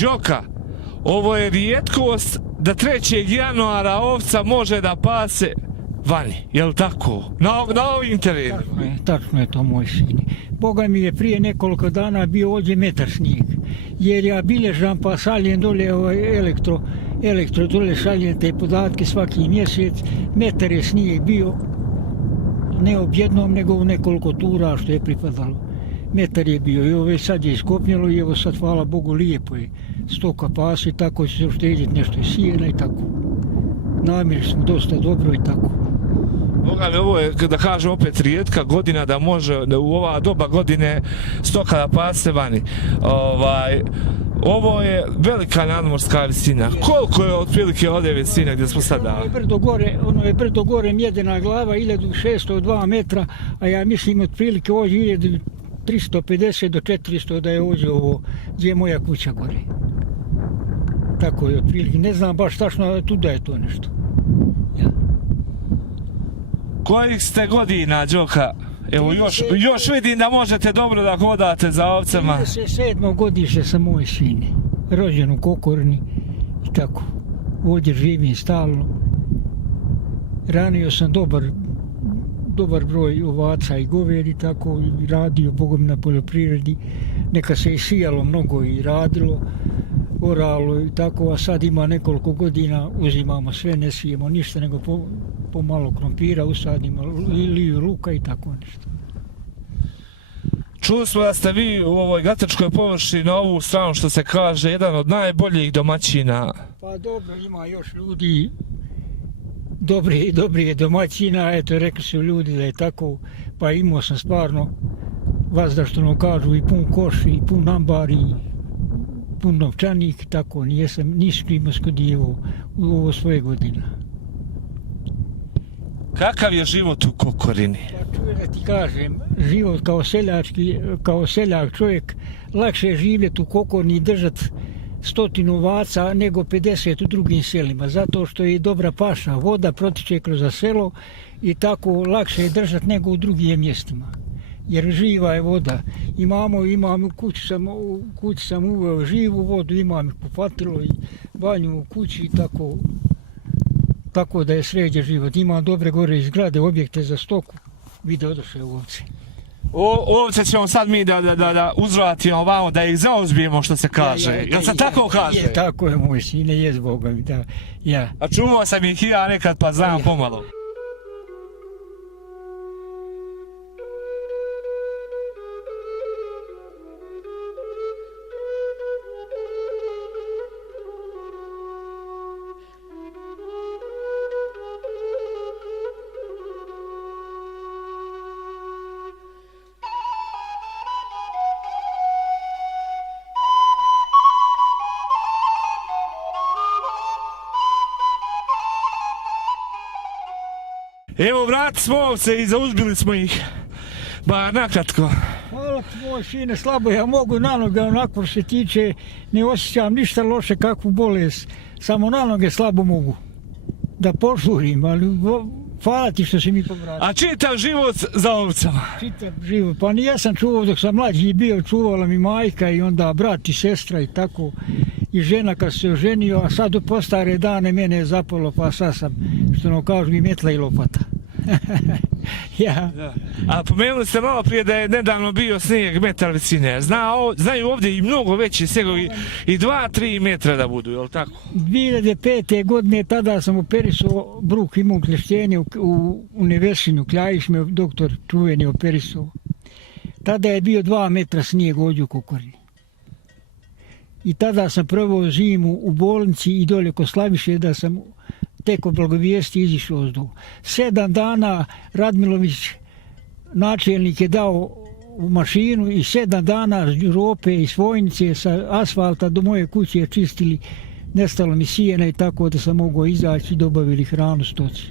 Đoka, ovo je rijetkost da 3. januara ovca može da pase vani, jel tako? Na ovim terenima. Tačno je to, moj sin. Boga mi je prije nekoliko dana bio ovdje metar snijeg, jer ja bilježam pa šaljem dole elektro dole šaljem te podatke svaki mjesec. Metar je snijeg bio, ne objednom nego u nekoliko tura što je pripadalo. Metar je bio i ovo sad je iskopnjelo i evo sad hvala Bogu lijepo je. Stoka pase, tako će se uštedjeti nešto iz sijena i tako. Namirili smo dosta dobro i tako. Boga mi, ovo je, da kažem opet, rijetka godina da može u ova doba godine stoka da pase vani. Ovo je velika nadmorska visina. Koliko je otprilike ovdje visina gdje smo sada? Ono je brdo gore, Mjedena glava, 1602 metra, a ja mislim otprilike ovdje 1350 do 400 da je ovdje ovo, gdje je moja kuća gore. Tako je otprilike, ne znam baš tačno, tu da je to nešto. Ja. Kojih ste godina, Đoka? Evo, još vidim da možete dobro da hodate za ovcama. 37. godište sam moj sin, rođen u Kokorni i tako. Ovdje živim stalno. Ranio sam dobar broj ovaca i govedi, tako i radio Bogom na poljoprivredi. Neka se i sijalo mnogo i radilo, oralo i tako, a sad ima nekoliko godina, uzimamo sve, ne sijemo ništa, nego po malo krompira usadimo, liju luka i tako nešto. Čuli smo da ste vi u ovoj Gatečkoj površini na ovu stranu, što se kaže, jedan od najboljih domaćina. Pa dobro, ima još ljudi, dobri domaćina, eto, rekli su ljudi da je tako, pa imao sam stvarno, vazdašteno kažu, i pun koš, i pun ambar, i pun novčanik, tako, nisam imao skodijevo u ovo svoje godine. Kakav je život u Kokorini? Pa čujem da ti kažem, život kao seljak čovjek, lakše je živjeti u Kokorini i držati 100 ovaca nego 50 u drugim selima, zato što je dobra paša, voda protiče kroz selo i tako lakše je držati nego u drugim mjestima. Jer živa je voda. Imam u kući sam uveo živu vodu, imam ih popatilo i banju u kući i tako da je sređen život. Imam dobre gore izgrade, objekte za stoku, vide odoše ovce. Ovce ćemo sad mi da uzvratimo ovamo, da ih zaozbijemo, što se kaže. Jel se tako kaže? Tako je, moj sine, je zbog mi, da. Ja. A čuvao sam ih ja nekad, pa znam pomalo. Evo, vrati smo ovce i zauzbili smo ih, bar nakratko. Hvala ti, moj sine, slabo ja mogu na noge, onako se tiče, ne osjećam ništa loše, kakvu bolest, samo na noge slabo mogu da požurim, ali hvala ti što si mi povratio. A čitav život za ovcama? Čitav život, pa nijesam čuvao dok sam mlađi bio, čuvala mi majka i onda brat i sestra i tako, i žena kad se oženio, a sad po stare dane mene je zapalo, pa sad sam, što nam kažu, i metla i lopata. Ja. A pomenuli ste malo prije da je nedavno bio snijeg metar visine. Znaju ovdje i mnogo veći snjegovi, i 2-3 metra da budu, jel tako? 2005. godine tada sam operisao bruk, imao kleštenje u Nevesinu, Kljajiš me doktor čuveni operisao. Tada je bio 2 metra snijeg ovdje u Kokorini. I tada sam proveo zimu u bolnici i dolje kod Slaviše da sam tek od blagovijesti izišao ozdo. 7 dana Radmilović, načelnik, je dao u mašinu i 7 dana Europe i Svojnice sa asfalta do moje kuće čistili, nestalo mi sijena i tako da sam mogao izaći i dobavili hranu stoci.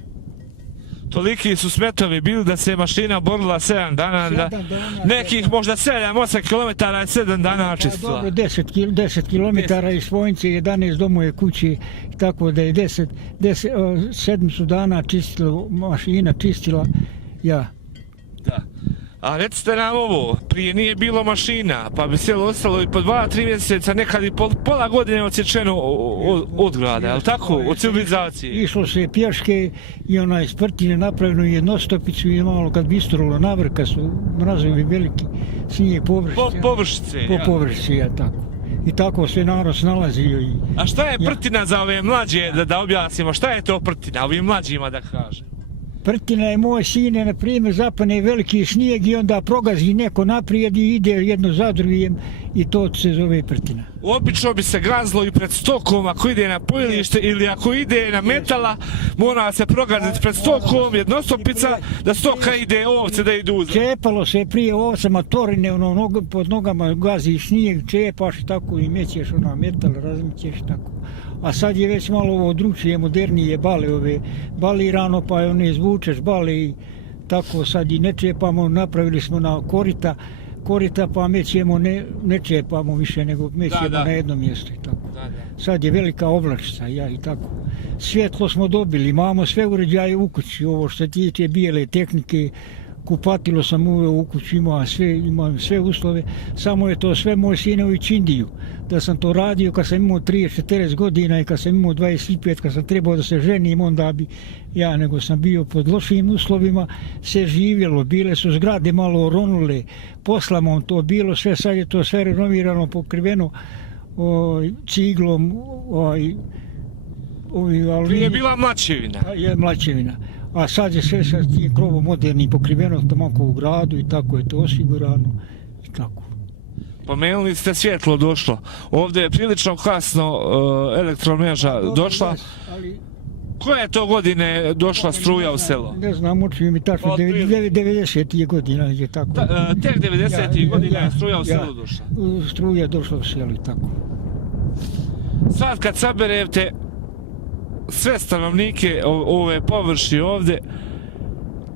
Toliki su smetovi bili da se mašina borila 7 dana, nekih možda 7-8 km je 7 dana čistila. Dobro, 10 km iz Svojnice, 11 do moje kuće, tako da je 7 dana čistila, mašina čistila, ja. Da. A recite nam ovo, prije nije bilo mašina, pa bi selo ostalo i po 2-3 mjeseca, nekad i pola godine odsječeno od grada, je li tako? Od civilizacije. Išlo se pješke i onaj iz Prtine napravljeno jednostopicu i malo kad bistrulo navrh, kad su mrazovi veliki, snijeg površice. Površice, Po ja. površici, ja, tako. I tako se narod snalazio i... A šta je Prtina za ove mlađe, da objasnimo, šta je to Prtina, ovim mlađima da kažem? Prtina je moj sine, na primjer, zapane veliki snijeg i onda progazi neko naprijed i ide jedno za drugim i to se zove Prtina. Obično bi se gazlo i pred stokom ako ide na pojilište ili ako ide na metala, mora se progaziti pred stokom, jednostopica, da stoka ide, ovce da idu uzad. Čepalo se prije ovcama torine, pod nogama gazi snijeg, čepaš i tako i mećeš metal, razmećeš tako. A sad je već malo ovo drugčije, modernije bali rano pa one izvučeš bale i tako sad i ne čepamo, napravili smo na korita pa mećemo, ne čepamo više nego mećemo na jednom mjestu i tako. Sad je velika oblačica i tako. Svjetlo smo dobili, imamo sve uređaje u kući, ovo što tiče bijele tehnike, kupatilo sam uveo u kuću, imam sve uslove, samo je to sve moj sinović Indiju. Da sam to radio kad sam imao 30-40 godina i kad sam imao 25, kad sam trebao da se ženim, onda bi nego sam bio pod lošim uslovima, se živjelo, bile su zgrade malo oronule, poslamom to bilo sve, sad je to sve renovirano, pokriveno ciglom, Prije je bila mlačevina. Je mlačevina. A sad je sve sa tim krovom moderni pokriveno tamako u gradu i tako je to osigurano i tako. Pomenuli ste svjetlo došlo. Ovdje je prilično kasno elektromreža došla. Koje je to godine došla struja u selo? Ne znam, učinu mi tačno, 90. godina je tako. Tek 90. godina je struja u selu došla. Struja došla u selu i tako. Sad kad saberete sve stanovnike ove površine ovdje,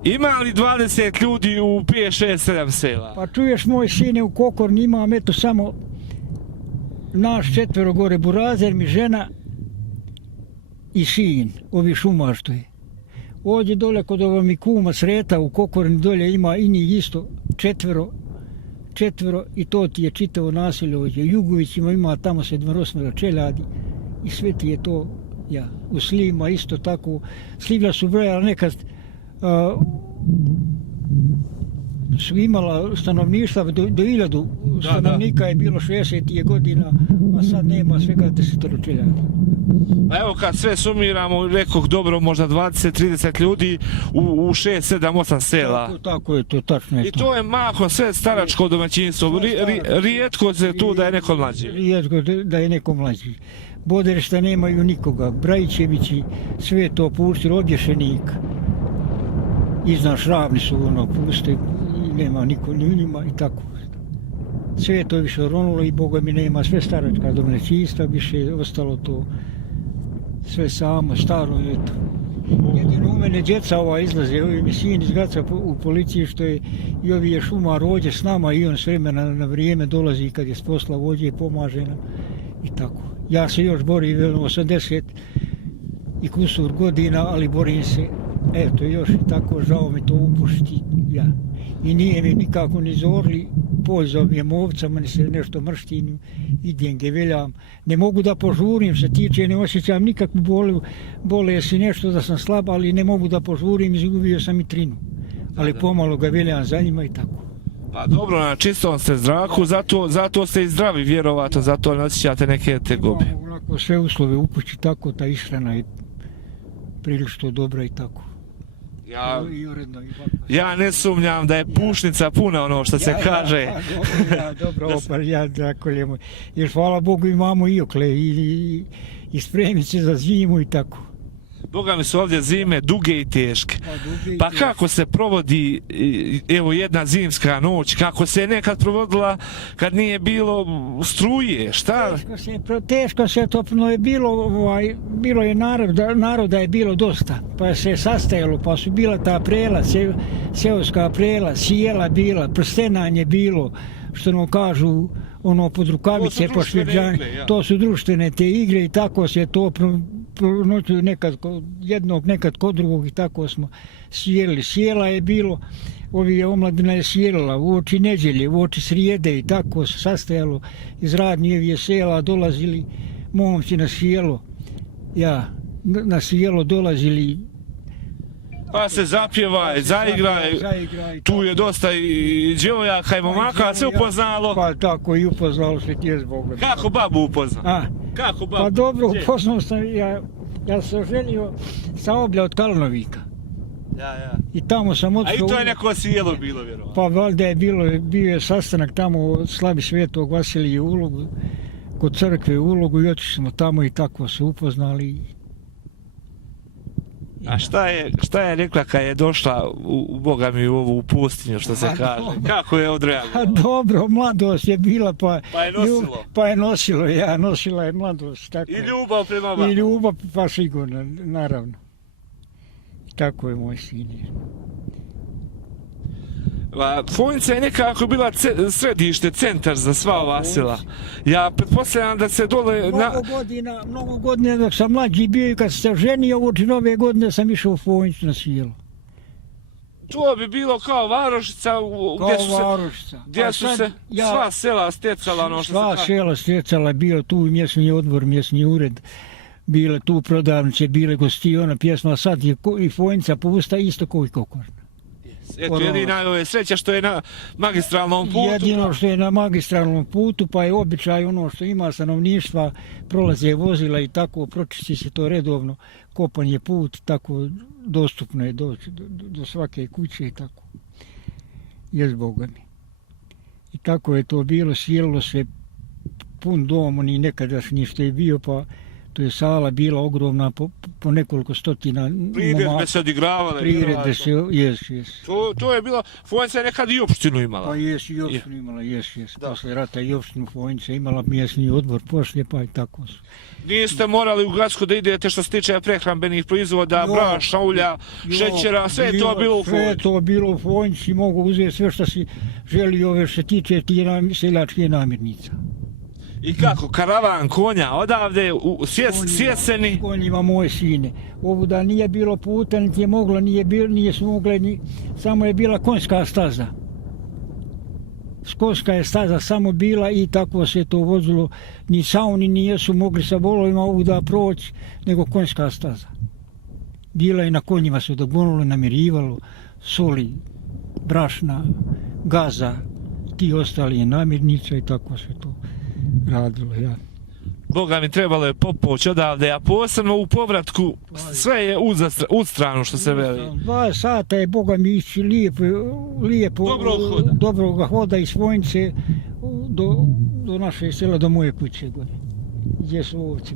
ima li 20 ljudi u 5, 6, 7 sela? Pa čuješ moj sine u Kokorni imam eto samo naš 4 gore burazer, mi žena i sin, ovi šumar što je. Ovdje dole kod ovo mi kuma Sreta u Kokorni dolje ima i njih isto 4 i to ti je čitavo naselje ovdje. Jugovićima ima tamo 7 čeljadi i sve ti je to. U Slivima isto tako, Slivlja su brojala nekad, su imala stanovništva do 1000 stanovnika je bilo 60 godina, a sad nema svega 10 čeljadi. A evo kad sve sumiramo, rekoh dobro, možda 20-30 ljudi u 6, 7, 8 sela. Tako je to, tačno je to. I to je mahom sve staračko domaćinstvo, rijetko se tu da je neko mlađi. Rijetko da je neko mlađi. Boderišta nemaju nikoga, Brajićevići, sve to pustilo, obješenik. Iznad Šravni su puste, nema niko njima i tako. Sve je to više ronulo i Boga mi nema, sve staračka domaćinstva, više ostalo to sve samo, staro je to. Jedino u mene djeca izlaze, ovi mi sin iz Gaca u policiji što je i ovi je šumar ovdje s nama i on s vremena na vrijeme dolazi kad je s posla ovdje i pomaže nam i tako. Ja se još borim 80 i kusur godina, ali borim se, eto još i tako, žao mi to upušiti. I nije mi nikako ni zorli, pozovijem ovcama, ni se nešto mrštinju, idem geveljam. Ne mogu da požurim se tiče, ne osjećam nikakvu bolest i nešto da sam slab, ali ne mogu da požurim, izgubio sam i trinu. Ali pomalo ga veljam za njima i tako. Pa dobro, na čistom ste zraku, zato ste i zdravi vjerovatno, zato ne osjećate neke tegobe. Onako sve uslove u kući, tako, ta ishrana je prilično dobra i tako. Ja ne sumnjam da je pušnica puna ono što se kaže. Dobro, tako je. Jer hvala Bogu imamo i okle i spremice za zimu i tako. Boga mi su ovdje zime duge i teške. Pa kako se provodi, evo jedna zimska noć, kako se je nekad provodila kad nije bilo struje, šta? Teško se topno je bilo je naroda je bilo dosta, pa se je sastajalo, pa su bila ta prela, seoska prela, sjela bila, prstenanje bilo, što nam kažu, pod rukavice, po švirđani, to su društvene te igre i tako se to noću nekad kod jednog, nekad kod drugog i tako smo sjeli. Sjela je bilo, ovi omladina je sjelila u oči nedjelje, u oči srijede i tako se sastajalo iz radnjevije sela, dolazili momci na sjelo, na sjelo dolazili. Pa se zapjevaj, zaigraj, tu je dosta i djevojaka i momaka, sve upoznalo. Pa tako i upoznalo se tje zbog. Kako babu upoznao? Kako babu? Pa dobro, upoznao sam, ja sam želio sa Oblja od Kalnovika. Ja. I tamo sam otišao. A i to je neko sjelo bilo, vjerovatno. Pa valjda je bio je sastanak tamo u slavi Svetog Vasilija u Ulogu, kod crkve u Ulogu i otišli smo tamo i tako se upoznali. A šta je rekla kad je došla u Boga mi u ovu pustinju, što se kaže? Kako je odreagovala? Dobro, mladost je bila pa je nosilo? Pa je nosilo, nosila je mladost. Tako. I ljubav prema vama? I ljubav, pa sigurno, naravno. Tako je moj sin. Fojnica je nekako bila središte, centar za sva ova sela. Ja pretpostavljam da se dole... Mnogo godina dok sam mlađi bio i kad sam se ženio uoči nove godine sam išao u Fojnicu na sjelo. To bi bilo kao Varošica, gdje su se sva sela stjecala, ono što se kaže. Sva sela stjecala, bio tu mjesni odbor, mjesni ured, bile tu prodavnice, bile gostiona, pjesma, a sad je i Fojnica pusta isto kao i Kokorna. Eto, jedina je sreća što je na magistralnom putu. Jedino što je na magistralnom putu, pa je običaj ono što ima stanovništva, prolaze vozila i tako, pročisti se to redovno, kopan je put, tako dostupno je doći do svake kuće i tako. Jes Boga mi. I tako je to bilo, sjelilo se pun dom, ni nekadašnji što je bio, pa to je sala bila ogromna po nekoliko stotina. Priredbe se odigravale. Priredbe se, jes. To je bilo, Fojnica je nekad i opštinu imala. Pa jes, i opštinu imala, jes. Posle rata i opštinu Fojnica imala mjesni odbor poslije, pa i tako su. Niste morali u Gradsku da idete što se tiče prehrambenih proizvoda, brašna, ulja, šećera, sve je to bilo u Fojnici. Sve je to bilo u Fojnici, mogu uzeti sve što si želio, ove što se tiče tih seljačkih namirnica. I kako, karavan konja odavde u Sjeseni? Konjima moje sine. Ovu da nije bilo puta, niti je moglo, nije smogla, samo je bila konjska staza. Konjska je staza samo bila i tako se to vozilo. Ni sauni nijesu mogli sa volovima ovu da proći, nego konjska staza. Bila je na konjima se dogonilo, namirivalo, soli, brašna, gaza, ti ostali namirnica i tako se to radilo, Boga mi trebalo je popoći odavde, a posebno u povratku sve je uz stranu što se veli. 2 sata je Boga mi ići lijepo dobrog hoda iz Fojnice do naše sela, do moje kuće gore. Gdje su ovce?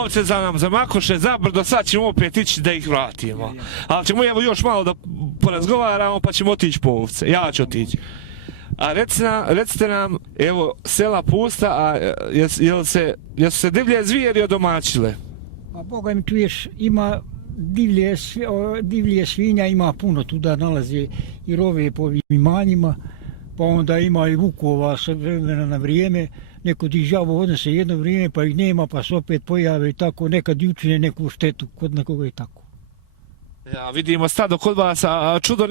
Ovce za nam, za Makoše, za Brdo, sad ćemo opet ići da ih vratimo. Ali ćemo još malo da porazgovaramo pa ćemo otići po ovce, ja ću otići. A recite nam, evo, sela pusta, a jesu se divlje zvijeri odomaćile? Pa Boga mi tu ima divlje svinja, ima puno, tu da nalaze i rove po ovim imanjima, pa onda ima i vukova sa vremena na vrijeme, neko tih žabo odnese jedno vrijeme pa ih nema, pa se opet pojave i tako, nekad i učine neku štetu kod nekoga i tako. Ja, vidimo stado kod vas, a čudo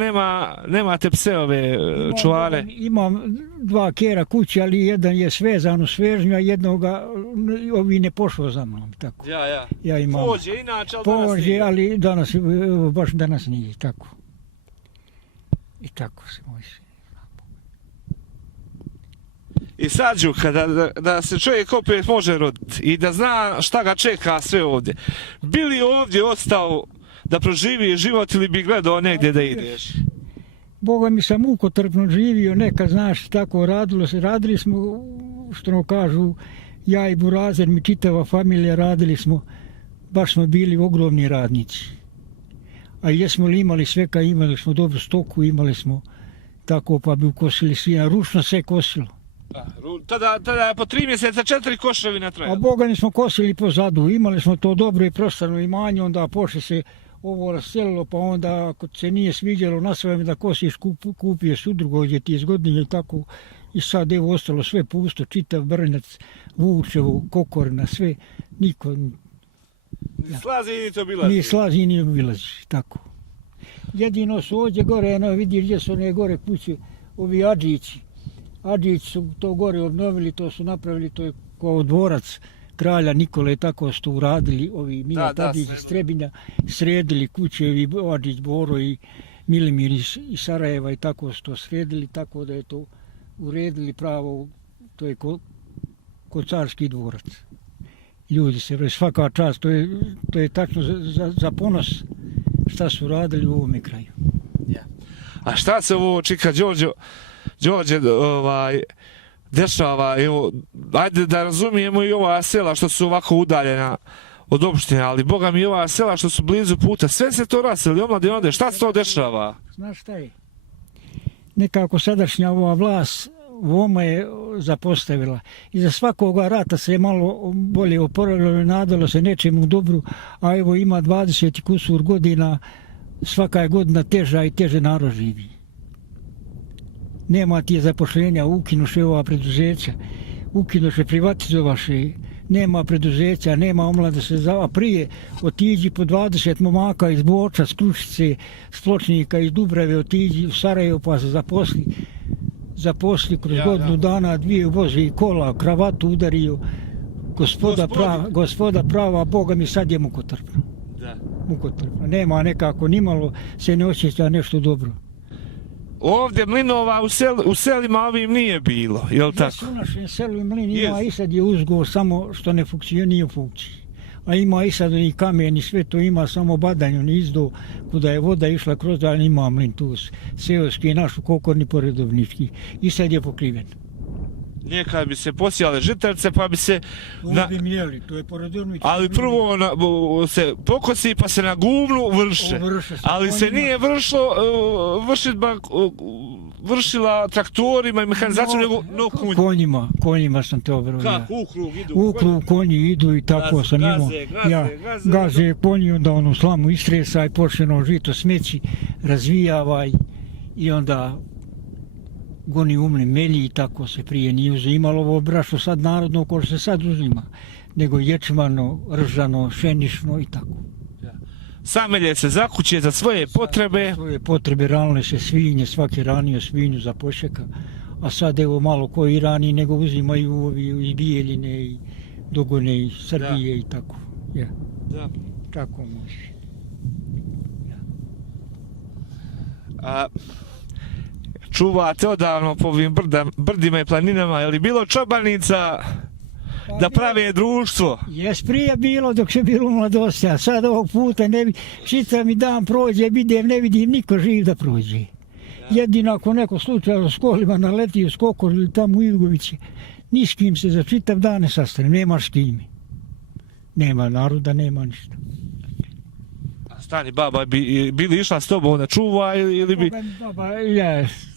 nemate pseve, čuvare. Imam 2 kera kuće, ali jedan je svezan u svežnju, a jednoga ovi ne pošao za mnom. Tako. Ja imam. Pođe inače, ali danas nije. Ali baš danas nije, tako. I tako se moj sin. I sad, Đuka, da se čovjek opet može roditi i da zna šta ga čeka sve ovdje. Bi li ovdje ostao da proživi život ili bi gledao negdje da ideš? Boga mi sam mukotrpno živio, nekad, znaš, tako radili smo, što nam kažu, ja i Burazer, mi čitava familija, radili smo, baš smo bili ogromni radnici. A jesmo li imali sveka, imali smo dobru stoku, imali smo tako, pa bi ukosili svina, ručno se kosilo. Tada je po 3 mjeseca 4 koševina trajalo. A Boga nismo kosili pozadu, imali smo to dobro i prostrano imanje, onda pošli se ovo raselilo, pa onda ako se nije sviđalo na sveme da kosiš, kupiješ udrugo gdje ti je zgodnije i tako. I sad evo ostalo sve pusto, čitav Brnac, Vučevo, Kokorna, sve, niko. Ni slazi ni to bilazi. Ni slazi ni bilazi, tako. Jedino su ovdje gore, vidiš gdje su one gore kuće, ovi Adžići. Adžići su to gore obnovili, to su napravili, to je kao dvorac kralja Nikole, tako su to uradili, ovi Mijat Adžić iz Trebinja, sredili kuće, ovi Adžić Boro i Milimir iz Sarajeva i tako su to sredili, tako da je to uredili pravo, to je ko carski dvorac. Ljudi se, svaka čast, to je tačno za ponos šta su radili u ovome kraju. A šta se ovo čika Đorđe dešava, evo, ajde da razumijemo i ova sela što su ovako udaljena od opštine, ali boga mi ova sela što su blizu puta, sve se to raseli, omladi onda, šta se to dešava? Znaš šta je? Nekako sadašnja ova vlast Voma je zapostavila. Iza svakoga rata se je malo bolje oporavilo i nadalo se nečemu dobru, a evo ima 20 kusur godina, svaka je godina teža i teže narod živi. Nema ti zapošljenja, ukinuše ova preduzeća, ukinuše, privatizovaše, nema preduzeća, nema omlade se a prije otiđi po 20 momaka iz Boča, s Krušice, s Pločnika, iz Dubrave, otiđi u Sarajevo pa se zaposli kroz godinu dana, 2 vozi kola, kravatu udario, gospoda prava, Boga mi sad je mukotrpno. Mukotrpno. Nema nekako, nimalo se ne osjeća nešto dobro. Ovdje mlinova u selima ovim nije bilo, je li tako? U našem selu i mlin ima i sad je uzgo, samo što ne funkcionira u funkciji. A ima i sad i kamen i sve to ima, samo badanje ni izdo, kuda je voda išla kroz dan ima mlin tu, seoski naš Kokorni poredovnički i sad je pokriven. Nekad bi se posijale žitarice pa bi se... Bi mijeli, to je poredovnički. Ali prvo se pokosi pa se na guvnu vrše. Ali se nije vršila traktorima i mehanizacijom, nego konjima sam te obrao. Kako? U krug idu? U krug konji idu i tako sam imao. Gaze konji, onda onu slamu istresa i počne žito smeći, razvijava i onda goni umne melji i tako se prije nije uzimalo ovo brašno sad narodno koje se sad uzima, nego ječmano, ržano, šenišno i tako. Samelje se za kuće, za svoje potrebe. Svoje potrebe, ranile se svinje, svaki ranio svinju za pošeka, a sad evo malo koji rani, nego uzimaju ovi iz Bijeljine i Dogone i Srbije i tako. Tako može. Čuvate odavno po ovim brdima i planinama, je li bilo čobanica da prave društvo? Jes prije bilo dok se bilo mladosti, a sad ovog puta čitav mi dan prođe, ne vidim niko živ da prođe. Jedino ako neko slučajno s kolima naleti u Skokor ili tamo u Ivgovići, ni s kim se za čitav dan ne sastane, nemaš s kim. Nema naroda, nema ništa. Stani, baba bi li išla s tobom da čuva ili bi... Baba,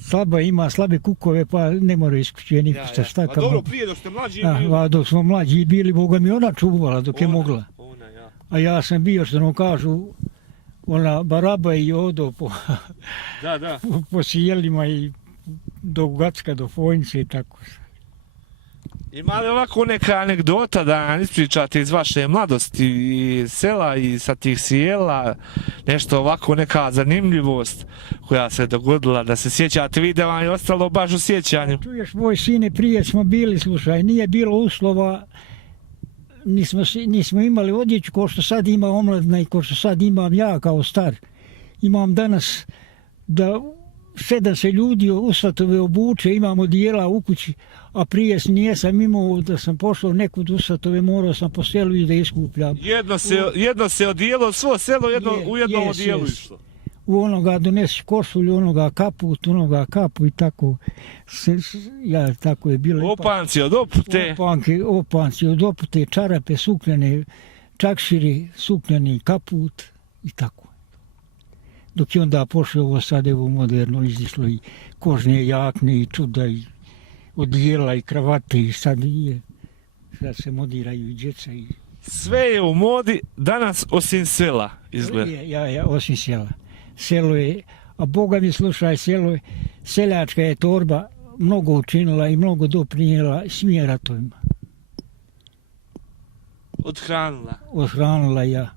slaba ima, slabe kukove, pa ne mora iskući ništa. Pa dobro, prije dok ste mlađi bili... Dok smo mlađi bili, Boga mi ona čuvala dok je mogla. A ja sam bio, što nam kažu, ona baraba i odo po sjelima i do Ugacka, do Fojnice i tako. Ima li ovako neka anegdota da nam ispričate iz vaše mladosti i sela i sa tih sjela, nešto ovako, neka zanimljivost koja se dogodila, da se sjećate, vi da vam je ostalo baš u sjećanju? Čuješ, moj sine, prije smo bili, slušaj, nije bilo uslova, nismo imali odjeću kao što sad ima omladina i kao što sad imam ja kao star. Imam danas da 7 ljudi u svatove obuče, imam odijela u kući, a prije nisam imao da sam pošao nekud u svatove, morao sam po selu i da iskupljam. Jedno se odijelo, svo selo u jednom odijelu išlo. U onoga donesi košulju, onoga kapu i tako. Tako je bilo. Opanci od opute. Opanci od opute, čarape sukljene, čakširi, sukljeni kaput i tako. Dok je onda pošlo ovo sad evo moderno, izišlo i kožne jakne i čuda i odijela i kravate i sad se modiraju i djeca. Sve je u modi danas osim sela izgleda. Osim sela. Selo je, a Boga mi slušaj, seljačka je torba mnogo učinila i mnogo doprinijela svim ratovima. Odhranila? Odhranila ja.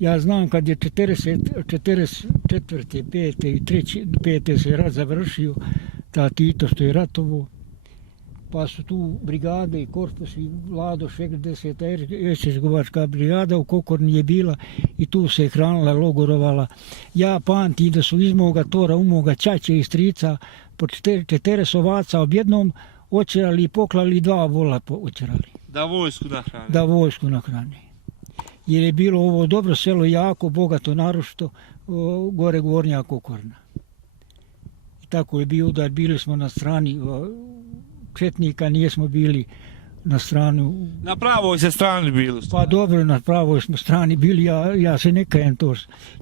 Ja znam kad je 44. 5. i 5. se rat završio, ta Tito što je ratovo, pa su tu brigade i korpus i Vlado 60. Esesgovačka brigada u Kokorni je bila i tu se je hranila, logorovala. Ja pamtim da su iz moga tora, u moga ćaće i strica po 4 ovaca objednom očerali i poklali 2 vola očerali. Da vojsku nahrane. Da vojsku nahrane. Jer je bilo ovo dobro selo, jako, bogato, naročito, gore Gornja Kokorna. I tako je bio udar, bili smo na strani četnika, nijesmo bili na stranu... Na pravoj se strani bili. Pa dobro, na pravoj smo strani bili, ja se ne kajem to.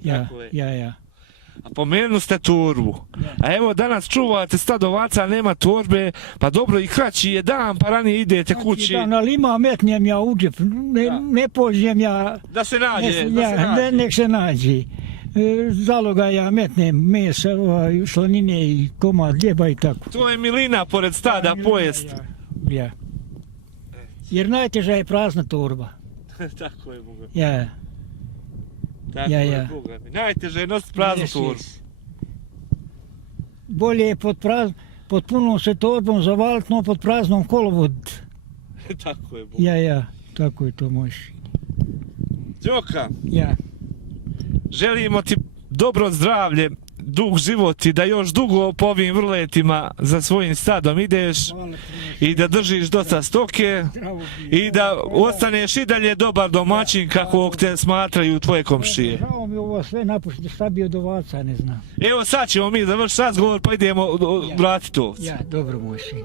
Ja. A pomenu ste torbu. A evo danas čuvate stado ovaca, nema torbe, pa dobro i kraći je dan, pa ranije idete kući. Dan, ali ima metnjem ja u džep, ne pođem ja... Da se nađe, nek se nađe. Zaloga ja metnem mesa, slanine i komad ljeba i tako. To je milina pored stada pojest. Ja. Jer najteža je prazna torba. Tako je, Boga. Ja. Tako je, Boga mi. Najteže je nositi praznu torbu. Bolje je pod punom se torbom zavaliti, no pod praznom kolovoditi. Tako je, Boga. Ja. Tako je to moj sin. Đoka. Ja. Želimo ti dobro zdravlje, dug život i da još dugo po ovim vrletima za svojim stadom ideš i da držiš dosta stoke i da ostaneš i dalje dobar domaćin kako te smatraju tvoje komšije. Žao mi ovo sve napušiti, šta bi od ovaca, ne znam. Evo sad ćemo mi završiti razgovor pa idemo vratiti ovce. Ja, dobro moj sin.